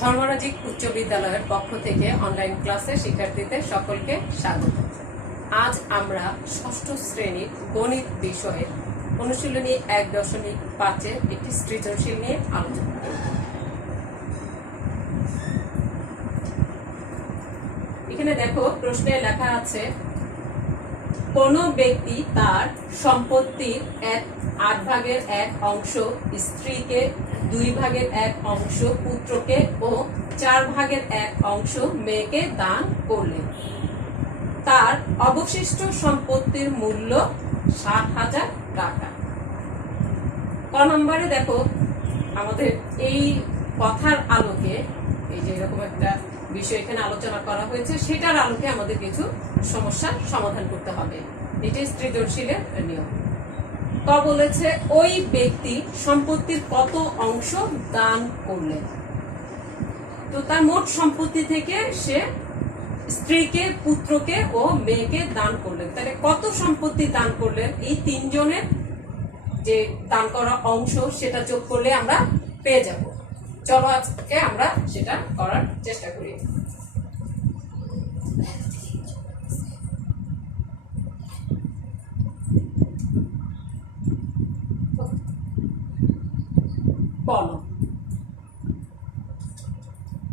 ধর্মরাজিক উচ্চ বিদ্যালয়ের পক্ষ থেকে অনলাইন ক্লাসে শিক্ষার্থীদের সকলকে স্বাগত। আজ আমরা ষষ্ঠ শ্রেণীর গণিত বিষয়ের অনুশীলনী 1.5 একটি সৃজনশীল নিয়ে আলোচনা করব। এখানে দেখো প্রশ্নে লেখা আছে, কোন ব্যক্তি তার সম্পত্তির 8/1 অংশ স্ত্রীকে, 2/1 অংশ পুত্রকে ও 4/1 অংশ মেয়েকে দান করলেন। তার অবশিষ্ট সম্পত্তির মূল্য 60,000 টাকা। ক নম্বরে দেখো আমাদের এই কথার আলোকে, এই যে এরকম একটা বিষয় এখানে আলোচনা করা হয়েছে, সেটার আলোকে আমাদের কিছু সমস্যার সমাধান করতে হবে। এটি সৃজনশীলের নিয়ম। ক বলেছে, ওই ব্যক্তি সম্পত্তির কত অংশ দান করলেন। তো তার মোট সম্পত্তি থেকে সে স্ত্রীকে, পুত্রকে ও মেয়েকে দান করলেন। তাহলে কত সম্পত্তি দান করলেন, এই তিনজনের যে দান করা অংশ সেটা যোগ করলে আমরা পেয়ে যাব। চলো আজকে আমরা সেটা করার চেষ্টা করি।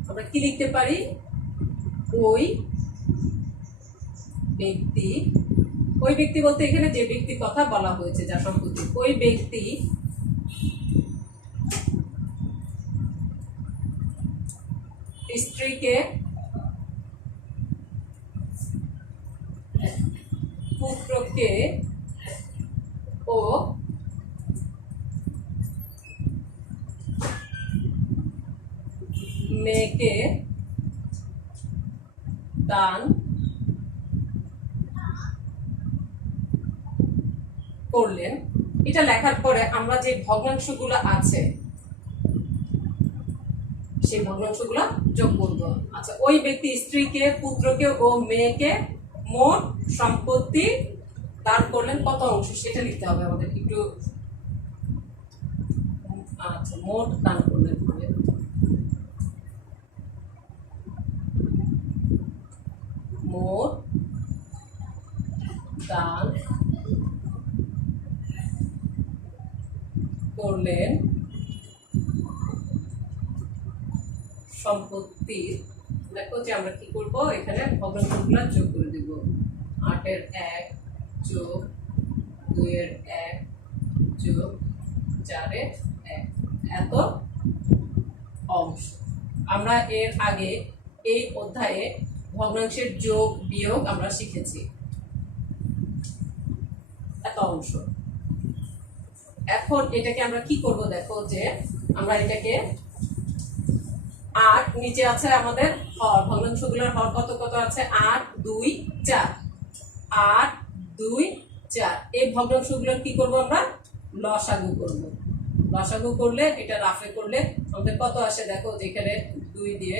আমরা কি লিখতে পারি? ওই ব্যক্তি বলতে এখানে যে ব্যক্তির কথা বলা হয়েছে, যার সম্পত্তি, ওই ব্যক্তি স্ত্রীকে, পুত্রকে ও মেয়েকে দান করলেন। এটা লেখার পরে আমরা যে ভগ্নাংশগুলো আছে সেই ভগ্নাংশগুলো যোগ করব। আচ্ছা, ওই ব্যক্তি স্ত্রীকে, পুত্রকে ও মেয়েকে মোট সম্পত্তি দান করলেন কত অংশ, সেটা লিখতে হবে আমাদের একটু। আচ্ছা, মোট দান করলেন, মোট দান করলেন সম্পত্তির, দেখো যে আমরা কি করব, এখানে ভগ্নাংশগুলো যোগ করে দিব। 8-এর 1 যোগ 2-এর 1 যোগ 4-এর 1, এত অংশ। আমরা এর আগে এই অধ্যায়ে ভগ্নাংশের যোগ বিয়োগ আমরা শিখেছি। এত অংশ। এখন এটাকে আমরা কি করব, দেখো যে আমরা এটাকে 8, নিচে আছে আমাদের হর, ভগ্নাংশগুলোর হর কত কত আছে, 8, 2, 4, 8, 2, 4। এই ভগ্নাংশগুলোর কি করব, আমরা লসাগু করব। লসাগু করলে, এটা রাফে করলে আমাদের কত আসে, দেখো যেখানে 2 দিয়ে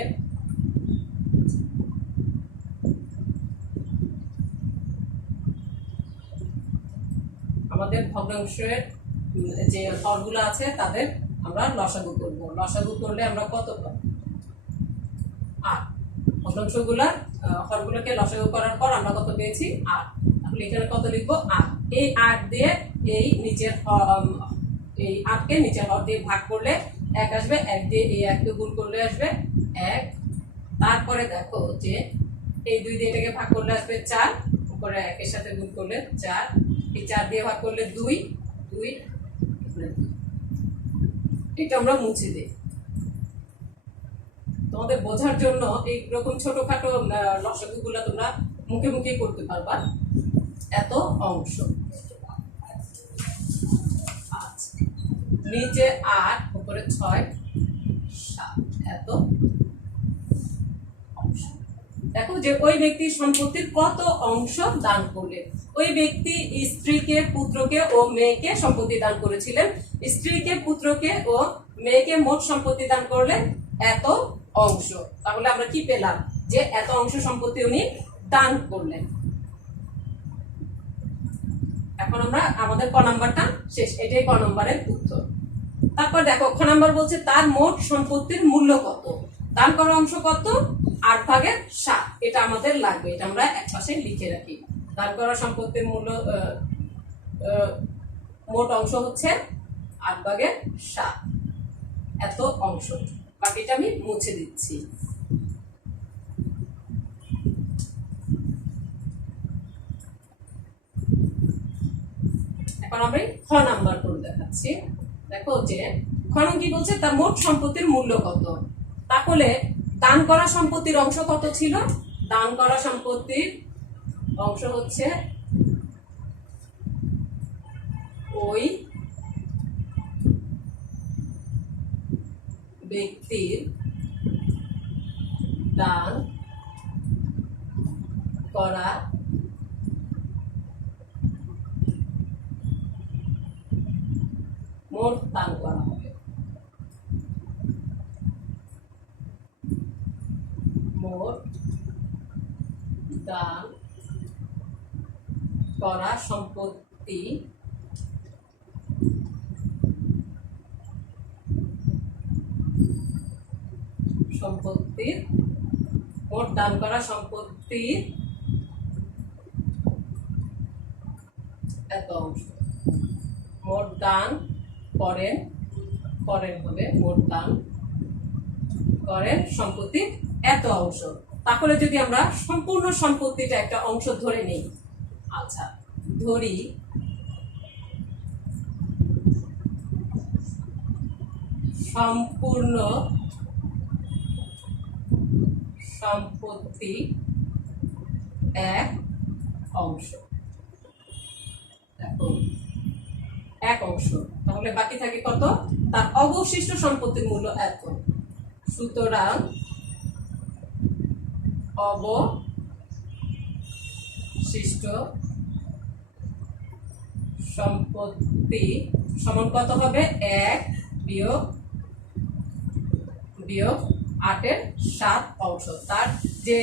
আমাদের ভগ্নাংশের যে হরগুলো আছে তাদের আমরা লসাগু করব। লসাগু করলে আমরা কত পাবো, 8। ভগ্নাংশগুলা হরগুলোকে লসাগু করার পর আমরা কত পেয়েছি, 8। তাহলে এখানে কত লিখবো, 8। এই 8 দিয়ে এই নিচের এই 8কে নিচের হর দিয়ে ভাগ করলে 1 আসবে, 1 দিয়ে এই 1কে গুণ করলে আসবে 1। তারপরে দেখো যে এই 2 দিয়ে এটাকে ভাগ করলে আসবে 4, উপরে 1 এর সাথে গুণ করলে 4, এই 4 দিয়ে ভাগ করলে 2, 2। এটা আমরা মুছে দিই তোমাদের বোঝার জন্য। এইরকম ছোটখাটো লসাগুগুলো তোমরা মুখে মুখে করতে পারবা। এত অংশ, নিচে 8, উপরে 6, 7, এত অংশ। দেখো যে ওই ব্যক্তি সম্পত্তির কত অংশ দান করলেন। ওই ব্যক্তি স্ত্রীকে, পুত্রকে ও মেয়েকে সম্পত্তি দান করেছিলেন। স্ত্রীকে, পুত্রকে ও মেয়েকে মোট সম্পত্তি দান করলেন এত অংশ। তাহলে আমরা কি পেলাম, যে এত অংশ সম্পত্তি উনি দান করলেন। এখন আমরা আমাদের ক নাম্বারটা শেষ, এটাই ক নাম্বারের উত্তর। তারপর দেখো খ নাম্বার বলছে, তার মোট সম্পত্তির মূল্য কত। দান করা অংশ কত? 8/7। এটা আমাদের লাগবে, এটা আমরা এক পাশে লিখে রাখি। দান করা সম্পত্তির মূল্য মোট অংশ হচ্ছে 8/7, এত অংশ। বাকিটা আমি মুছে দিচ্ছি। এখন আমরা খ নাম্বার করে দেখাচ্ছি। দেখো যে খ নং কি বলছে, তার মোট সম্পত্তির মূল্য কত। তাহলে দান করা সম্পত্তির অংশ কত ছিল? দান করা সম্পত্তির অংশ হচ্ছে ওই ব্যক্তির দান করা মোট দান করা হবে, মোট দান করা সম্পত্তি সম্পত্তির মোট দান করা সম্পত্তির এত অংশ। মোট দান করেন হবে মোট দান করেন সম্পত্তির এত অংশ। তাহলে যদি আমরা সম্পূর্ণ সম্পত্তিটা একটা অংশ ধরে নেই, আচ্ছা ধরি সম্পূর্ণ সম্পত্তি এক অংশ, দেখো এক অংশ, তাহলে বাকি থাকে কত? তার অবশিষ্ট সম্পত্তির মূল্য এত। সুতরাং অবশিষ্ট সম্পত্তি সমান কত হবে? 1 বিয়োগ 8/7 অংশ। তার যে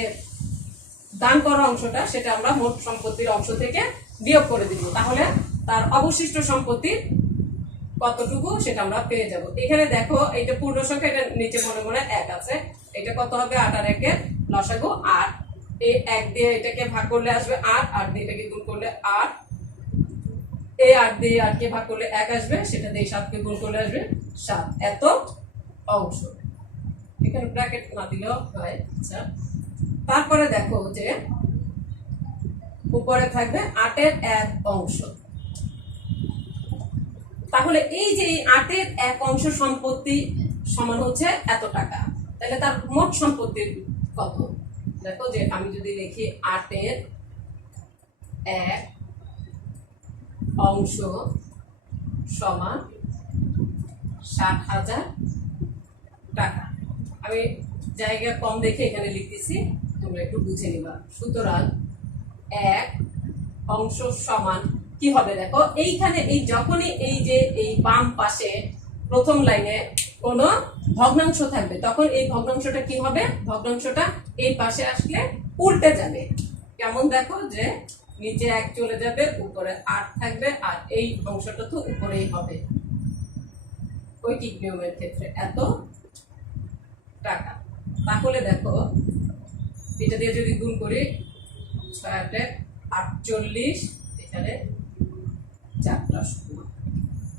দান করা অংশটা সেটা আমরা মোট সম্পত্তির অংশ থেকে বিয়োগ করে দিব, তাহলে তার অবশিষ্ট সম্পত্তির কতটুকু সেটা আমরা পেয়ে যাব। এখানে দেখো এটা পূর্ণ সংখ্যা, এটা নিচে মনে মনে 1 আছে, এটা কত হবে? 8 আর 1 এর লসাগু 8। এই 1 দিয়ে এটাকে ভাগ করলে আসবে 8, 8 দিয়ে এটাকে গুণ করলে 8, এই 8 দিয়ে 8 কে ভাগ করলে 1 আসবে, সেটা দিয়ে 7 কে গুণ করলে আসবে 7, এত অংশ। এখানে ব্র্যাকেট না দিলেও হয়। আচ্ছা, তারপরে দেখো যে উপরে থাকবে 8 এর 1 অংশ। তাহলে এই যে 8 এর 1 অংশ সম্পত্তি সমান হচ্ছে এত টাকা, তাহলে তার মোট সম্পত্তির কত? দেখো যে আমি যদি লিখি 8 এর 1 অংশ সমান 60,000 টাকা। আমি জায়গা কম দেখে এখানে লিখতেছি, তোমরা একটু বুঝে নিবা। সুতরাং 1 অংশ সমান কি হবে? দেখো এইখানে এই যখনই এই যে এই বাম পাশে প্রথম লাইনে কোনো ভগ্নাংশ থাকবে, তখন এই ভগ্নাংশটা কি হবে? ভগ্নাংশটা এই পাশে আসলে উল্টে যাবে। কেমন? দেখো যে নিচে 1 চলে যাবে, উপরে 8 থাকবে, আর এই অংশটা তো উপরেই হবে ঐকিক নিয়মের ক্ষেত্রে এত টাকা। তাহলে দেখো এটা দিয়ে যদি গুণ করি 6 8 48, এখানে 4+।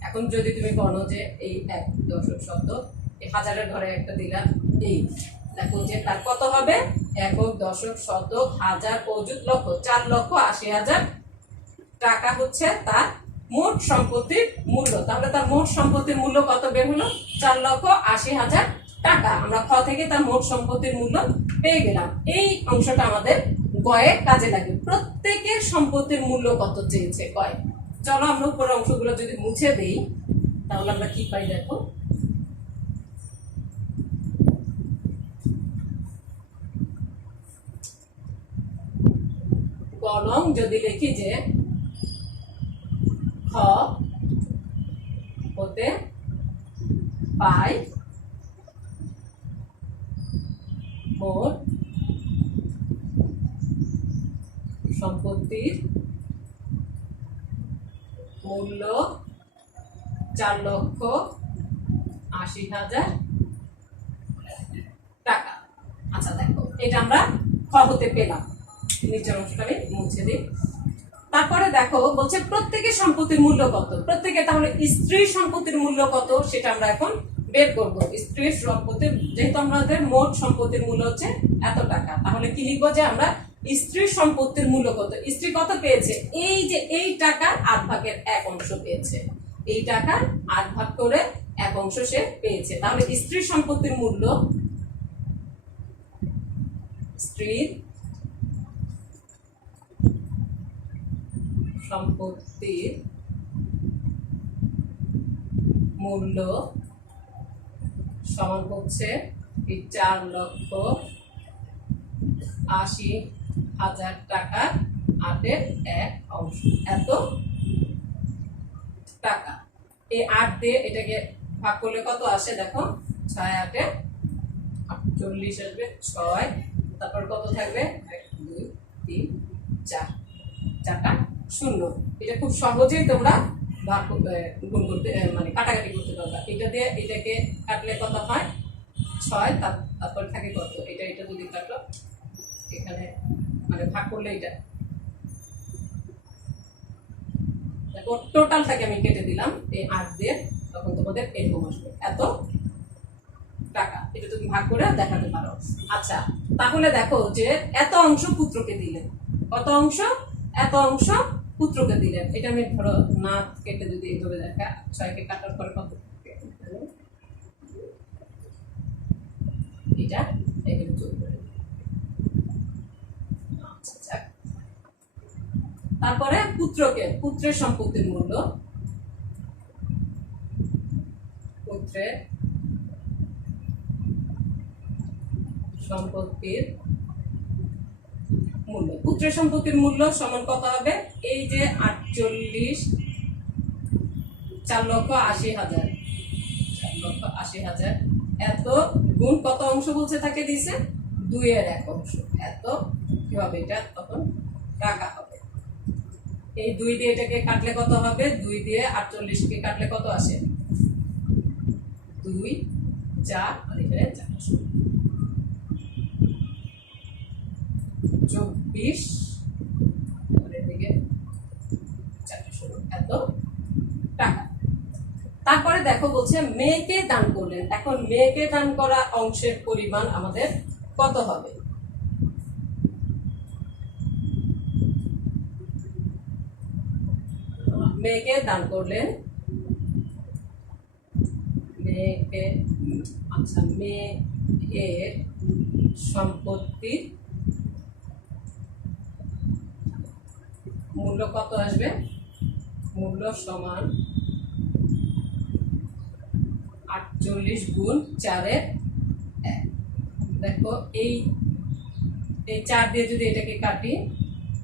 এখন যদি তুমি বলো যে এই 1 দশক শতক, এই হাজারের ঘরে একটা দিলা, এই দেখো যে তার কত হবে? একক, দশক, শতক, হাজার, অযুত, লক্ষ, 4,80,000 টাকা হচ্ছে তার মোট সম্পত্তির মূল্য। তাহলে তার মোট সম্পত্তির মূল্য কত বের হলো? 4,80,000 টাকা। আমরা খ থেকে তার মোট সম্পত্তির মূল্য পেয়ে গেলাম। এই অংশটা আমাদের গয়ে কাজে লাগবে। প্রত্যেকের সম্পত্তির মূল্য কত চেয়েছে গয়ে। চলো আমরা উপরের অংশগুলো যদি মুছে দেই, তাহলে আমরা কি পাই দেখো। কলম যদি লিখি যে খ হতে পাই মোট সম্পত্তির মূল্য 4,80,000 টাকা। এটা আমরা খ হতে পেলাম। নিচের অংশটা আমি মুছে দিই। তারপরে দেখো বলছে প্রত্যেকের সম্পত্তির মূল্য কত। প্রত্যেকে, তাহলে স্ত্রীর সম্পত্তির মূল্য কত সেটা আমরা এখন বের করব। স্ত্রীর সম্পত্তি, যেহেতু আমাদের মোট সম্পত্তির মূল্য হচ্ছে এত টাকা, তাহলে কি লিখবো যে আমরা স্ত্রীর সম্পত্তির মূল্য কত। স্ত্রী কত পেয়েছে, এই যে এই টাকার 8/1 অংশ পেয়েছে, এই টাকার 8 ভাগ করে 1 অংশ সে পেয়েছে। তাহলে স্ত্রীর সম্পত্তির মূল্য, স্ত্রীর সম্পত্তির মূল্য সমান হচ্ছে 4,80,000 টাকা 8-এর 1 অংশ, এত টাকা। এই 8 দিয়ে এটাকে ভাগ করলে কত আসে দেখো, 6-8-এ 48 আসবে, 6, তারপর কত থাকবে 1 2 3 4, 4টা শূন্য। এটা খুব সহজেই তোমরা ভাগ গুণ করতে মানে কাটাকাটি করতে পারবা। এটা দিয়ে এটাকে কাটলে কত হয় 6, তারপর থাকে কত, এটা এটা যদি কাটো এখানে মানে ভাগ করলে এটা দেখো টোটালটাকে আমি কেটে দিলাম এই 8 দিয়ে, তখন তোমাদের এরকম আসবে এত টাকা। এটা তুমি ভাগ করে দেখাতে পারো। আচ্ছা, তাহলে দেখো যে এত অংশ পুত্রকে দিলেন, কত অংশ, এত অংশ পুত্রকে দিলেন। এটা আমি ধরো না কেটে যদি এইভাবে দেখা, 6কে কাটার পরে কত, এটা এখানে চলবে। আচ্ছা, তারপরে পুত্রকে, পুত্রের সম্পত্তির মূল্য, পুত্রের সম্পত্তির মূল্য, পুত্রের সম্পত্তির মূল্য সমান কত হবে, এই যে 48, 4,80,000, 4,80,000 এত গুণ কত অংশ বলছে তাকে দিছে 2-এর 1 অংশ, এত কি হবে, এটা তখন টাকা হবে। এই 2 দিয়ে এটাকে কাটলে কত হবে, 2 দিয়ে 48কে কাটলে কত আসে, 2 4 আর এখানে 4 24 আর এদিকে 4 এত টাকা। তারপরে দেখো বলছে মেয়েকে দান করলেন। এখন মেয়েকে দান করা অংশের পরিমাণ আমাদের কত হবে, মেয়েকে দান করলেন, মেয়েকে, আচ্ছা মেয়ের সম্পত্তির মূল্য কত আসবে, মূল্য সমান 48 গুণ 4-এর 1। দেখো এই 4 দিয়ে যদি এটাকে কাটি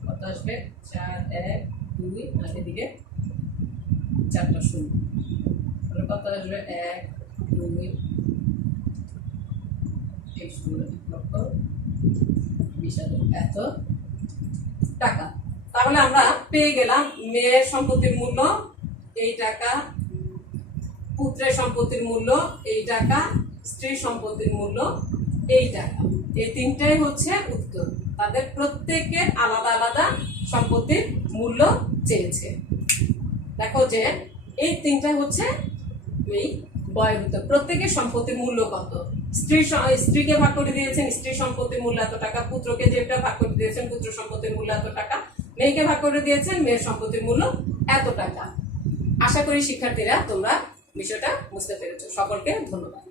কত আসবে, 4 1 2 আর এদিকে 4টা শূন্য, তাহলে কত আসবে 1 2 1,20,000 এত টাকা। তাহলে আমরা পেয়ে গেলাম মেয়ের সম্পত্তির মূল্য এই টাকা, পুত্রের সম্পত্তির মূল্য এই টাকা, স্ত্রীর সম্পত্তির মূল্য এই টাকা। এই তিনটাই হচ্ছে উত্তর। তাদের প্রত্যেকের আলাদা আলাদা সম্পত্তির মূল্য চেয়েছে। দেখো যে এই তিনটা হচ্ছে এই বয়ের উত্তর। প্রত্যেকের সম্পত্তির মূল্য কত, স্ত্রীকে ভাগ করে দিয়েছেন, স্ত্রীর সম্পত্তির মূল্য এত টাকা, পুত্রকে যেটা ভাগ করে দিয়েছেন পুত্র সম্পত্তির মূল্য এত টাকা, মেয়েকে ভাগ করে দিয়েছেন মেয়ের সম্পত্তির মূল্য এত টাকা। আশা করি শিক্ষার্থীরা তোমরা বিষয়টা বুঝতে পেরেছো। সকলকে ধন্যবাদ।